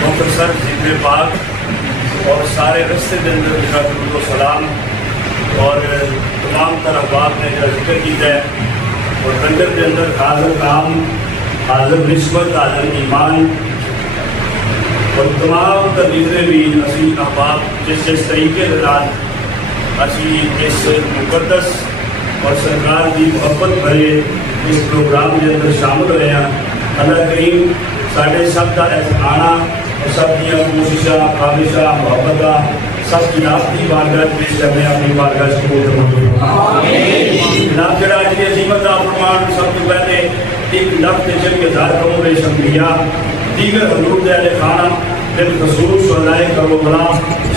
مختصر ذکر پاک اور سارے رستے کے اندر میرا درود و سلام اور تمام طلبات نے جو ذکر کیا ہے اور لنگر کے اندر حاضر کام حاضر نسبت حاضر ایمان اور تمام تجربے بھی اسی احباب جس طریقے کے ساتھ اسی اس مقدس اور سرکار کی محبت بھرے اس پروگرام کے اندر شامل ہوئے ہیں. اللہ کریم ساڑھے سب کا احسانہ اور سب کی کوششاں خواہشاں محبت سب کی نافتی بارگاہ پیش کرنے اپنی بارگاہ سے قبول فرمائے. جناب جڑا اج دی عظیمت دا فرمان سب تو پہلے ایک لفظ جن کے ہزار کروڑ شکریہ دیگر حضور دے اہل خانہ بالخصوص علائے کربلا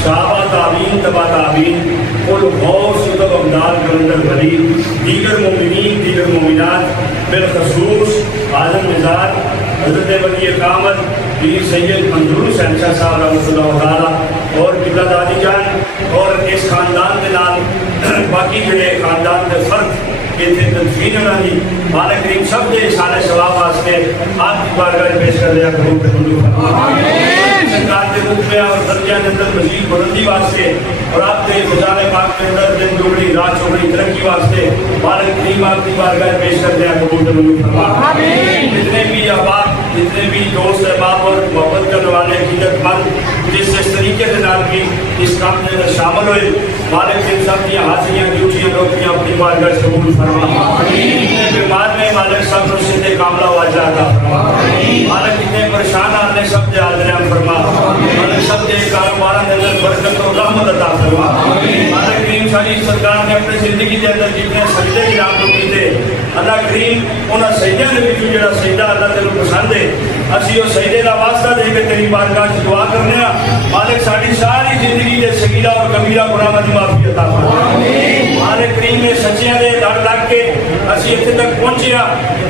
صحابہ تابعین تبع تابعین کل غوث و امداد کلندر ولی دیگر مومنین دیگر مومنات بالخصوص عالم نظار حضرت ولی اقامت پیر سید منظور حسین شاہ صاحب رحمۃ اللہ تعالیٰ اور قبلہ دادی جان اور اس خاندان کے نال باقی جڑے خاندان کے فرد کہ تنظیم انہوں نے مالک کریم سب کے سارے ثواب واسطے آپ کی بارگاہ پیش کر دیا کروں سرکار کے رتبے اور درجہ کے اندر مزید بلندی واسطے اور آپ کے خدا پاک کے اندر دن دوگنی رات چوگنی ترقی واسطے مالک کریم آپ کی بارگاہ پیش کر دیا قبول فرما. جتنے بھی احباب جتنے بھی دوست احباب اور محبت کرنے والے عقیدت مند جس اس طریقے کے نام کی اس کام کے اندر شامل ہوئے مالک کریم سب کی حاضریاں ڈیوٹیاں نوکریاں اپنی بارگاہ سے قبول فرما. بیمار میں مالک سب کو شدت کاملہ واجہ عطا فرما. مالک اتنے پریشان نے سب کے حاضران فرما، مالک سب کے کاروبار کے اندر برکت اور رحمت عطا فرما۔ مالک کریم ساری سرکار نے اپنی زندگی کے اندر جتنے سجدے کی آپ کو کیتے، اللہ کریم انہاں سجدے کے وچوں جڑا سجدہ اللہ تینوں پسند ہے، اسی وہ سجدے دا واسطہ دے کے تیری بارگاہ وچ دعا کرنے ہاں، مالک ساری ساری زندگی دے صغیرہ اور کبیرہ گناہاں دی معافی عطا فرما۔ مالک کریم نے سچیاں دے لڑ لگ کے اسی اتنے تک پہنچے ہاں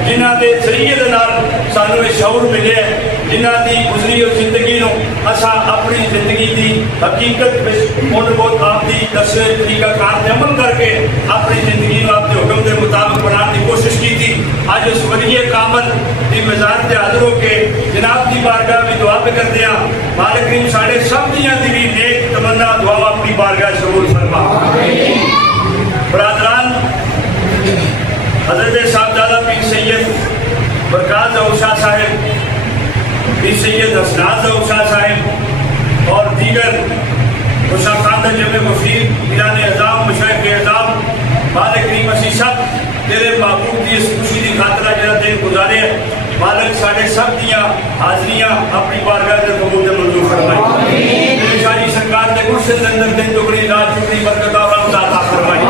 جنہاں دے ذریعے دے نال سانوں یہ شعور ملے ہے، جنہاں دی گزری ہوئی زندگی نو اساں اپنی زندگی دی حقیقت وچ ان بہت آپ دی دسے طریقہ کار تے عمل کر کے اپنی زندگی نو آپ دے حکم دے مطابق بنانے دی کوشش کی تھی۔ آج اس ولی کامل دی مزار تے حاضر ہو کے جناب دی بارگاہ میں دعا پہ کرتے ہیں، مالک کریم ساڑھے سب دیاں دی نیک تمنا دعا اپنی بارگاہ قبول فرما۔ برادران، حضرت صاحبزادہ پیر سید برکات ظہور شاہ صاحب، پیر سید حسنات ظہور شاہ صاحب اور دیگر خوشا خاندہ جمع مفید پیران اعظام مشایخ اعظام، مالک کریم اسی سب تیرے محبوب دی اس خوشی دی خاطرہ جڑا دن گزارے، مالک ساڑھے سب دیاں حاضریاں اپنی بارگاہ دے قبول دے منظور فرمائی۔ میرے شاہی سرکار دے مرشد اندر دن دگنی رات چکنی برکت اور رحمت عطا فرمائی۔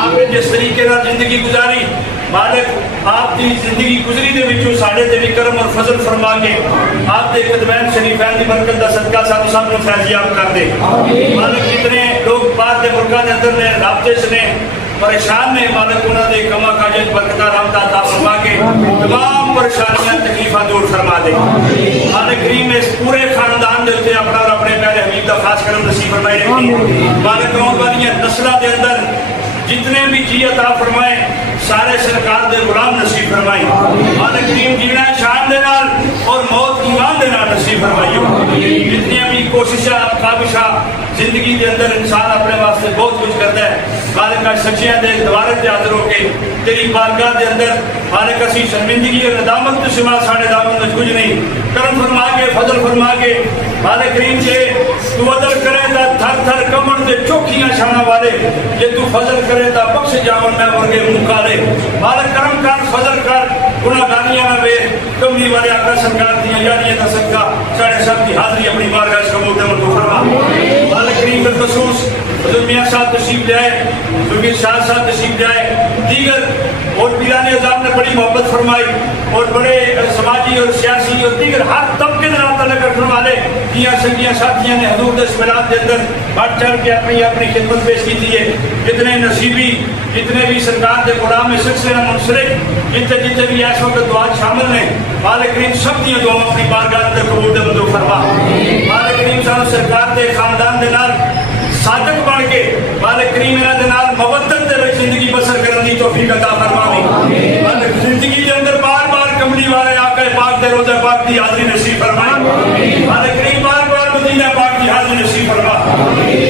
آپ نے جس طریقے نال زندگی گزاری، مالک آپ دی زندگی گزری دے وچوں ساڑھے تے بھی کرم اور فضل فرما کے آپ دے قدمین شریفین دی برکت دا صدقہ ساتھ ساتھ میں فیضیاب کر دے۔ مالک جتنے لوگ بعد دے ملکان دے اندر نے رابطے سے پریشان نے، مالک انہاں دے کما کاجت برکتہ رحمت عطا فرما کے تمام پریشانیاں تکلیفاں دور فرما دے۔ مالک کریم اس پورے خاندان دے ہوتے اپنا اور اپنے پہلے حمید دا خاص کرم نصیب فرمائی رکھی۔ مالک آن والیاں نسلہ دے اندر جتنے بھی جی عطا فرمائے سارے سرکار دے غلام نصیب فرمائی۔ مالک کریم جینا شان دے نال اور موت ایمان دے نال نصیب فرمائیو۔ جتنی بھی کوششاں کابشاں زندگی دے اندر انسان اپنے واسطے بہت کچھ کرتا ہے، مالک کا سچیاں دے دوارے تے حاضر ہو کے تیری بارگاہ دے اندر مالک اسی شرمندگی اور ندامت تو سوا ساڑھے دامن میں کچھ نہیں، کرم فرما کے فضل فرما کے مالک کریم جے تو عدل کرے تا تھر تھر کمر دے چوکیاں شانہ والے، جے تو فضل کرے تا بخش جامن میں مرگے مکالے۔ مالک کرم کر فضل کر گناہ گانیاں نہ بے کملی والے آقا سرکار دیاں یاریاں دا صدقہ ساڑھے سب کی حاضری اپنی بارگاہ قبول دے منظور فرما۔ مالک کریم بالخصوص حضرت میاں صاحب تشریف لے آئے، حضرت شاہ صاحب تشریف لے آئے، دیگر اور پیران اعظام نے بڑی محبت فرمائی اور بڑے سماجی اور سیاسی اور دیگر ہر طبقے دے نال تعلق رکھنے والے دیاں سنگیاں ساتھیاں نے حضور دے اسمرات دے اندر بڑھ چڑھ کے اپنی خدمت پیش کی ہے۔ جتنے نصیبی جتنے بھی سرکار دے غلام سلسلے نہ منسلک جتنے بھی اس وقت دعا شامل ہیں، مالک کریم سب دیاں دعا اپنی بارگاہ دے قبول دے منظور فرما۔ مالک کریم صاحب سرکار دے خاندان دے نال صادق بن کے مالک کریم انہاں دے نال مودت دے وچ زندگی بسر کرن دی توفیق عطا فرماویں۔ مالک زندگی دے اندر بار بار کملی والے آقا پاک دے روضہ پاک دی حاضری نصیب فرمائیں۔ مالک کریم بار بار مدینہ پاک دی حاضری نصیب فرما۔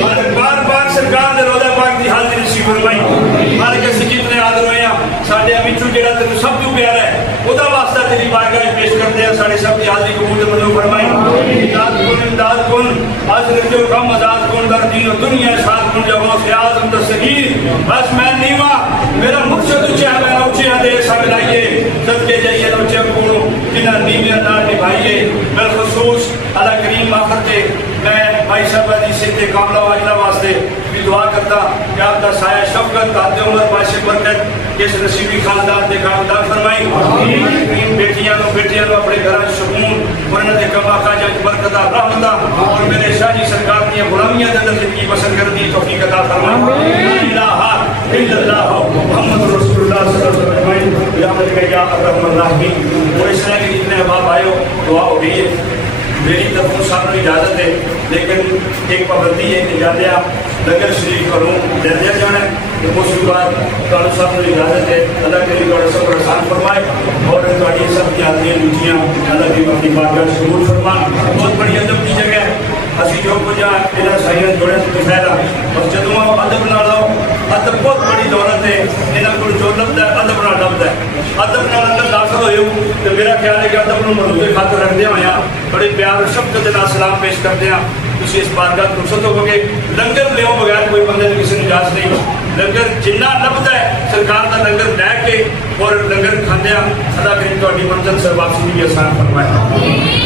مالک بار بار سرکار دے روضہ پاک دی حاضری نصیب فرمائیں۔ مالک اسی جتنے حاضر ہوئے ہیں ساڈے وچوں جڑا تینوں سب تو پیارا ہے خدا واسطہ تیری بارگاہ وچ پیش کرتے ہیں، ساڈے سب دی حاضری قبول منظور فرمائیں۔ امداد کن حاضر جو کم آزاد کن در دین و دنیا ساتھ کن جوان فیاض اندر صغیر بس میں نیوا میرا مرشد اچھا ہے، میں اچھے ہیں دے سب لائیے صدقے جائیے اچھے کونوں جنہاں نیویاں نال نبھائیے۔ بالخصوص اللہ کریم آخر کے میں بھائی صاحب دی سیدھے کاملہ واجلہ واسطے بھی دعا کرتا کہ آپ کا سایہ شفقت داتے عمر باعث برکت اس نصیبی خاندان دے خاندان فرمائی۔ کریم بیٹیاں نو اپنے گھراں سکون ورنہ دے کما کاجاں برکتہ رحمتہ اور میرے شاہی سرکار دی غلامیاں دے اندر زندگی بسر کرنے دی توفیق عطا فرمائے۔ لا الہ الا اللہ محمد رسول اللہ صلی اللہ علیہ وسلم یا مجھے یا ارحم الراحمین۔ اور اس طرح کے جتنے احباب آئے ہو دعا ہو گئی ہے، میری طرف سب کو اجازت ہے لیکن ایک پابندی ہے کہ جاتے آپ لنگر شریف کروں دے دیا جانا ہے، اس کے بعد کالو صاحب کو اجازت ہے۔ اللہ کے لیے سب کو آسان فرمائے اور تھوڑی سب کی آدمیاں لوچیاں اللہ کی اپنی بارگاہ قبول فرما۔ بہت بڑی ادب کی جگہ ہے، اسی جو کچھ یہاں سائیاں جوڑے تو پھیلا اور جدوں ادب نہ لاؤ ادب بہت بڑی دولت ہے، یہاں کو جو لفظ ہے ادب نہ لفظ ہے، ادب نہ اندر داخل ہوئے ہو تو میرا خیال ہے کہ ادب نو مرحوم خاطر رکھتے ہوئے بڑے پیار اور شفقت کے نال سلام پیش کرتے ہیں۔ تسی اس بارگاہ رخصت ہو گے، لنگر لیو بغیر کوئی بندے کسی نے اجازت نہیں، لنگر جنہ لبدا ہے سرکار کا لنگر لے کے اور لنگر کھاندے اللہ کریم تہاڈی منزل سے واپسی بھی آسان فرمائے۔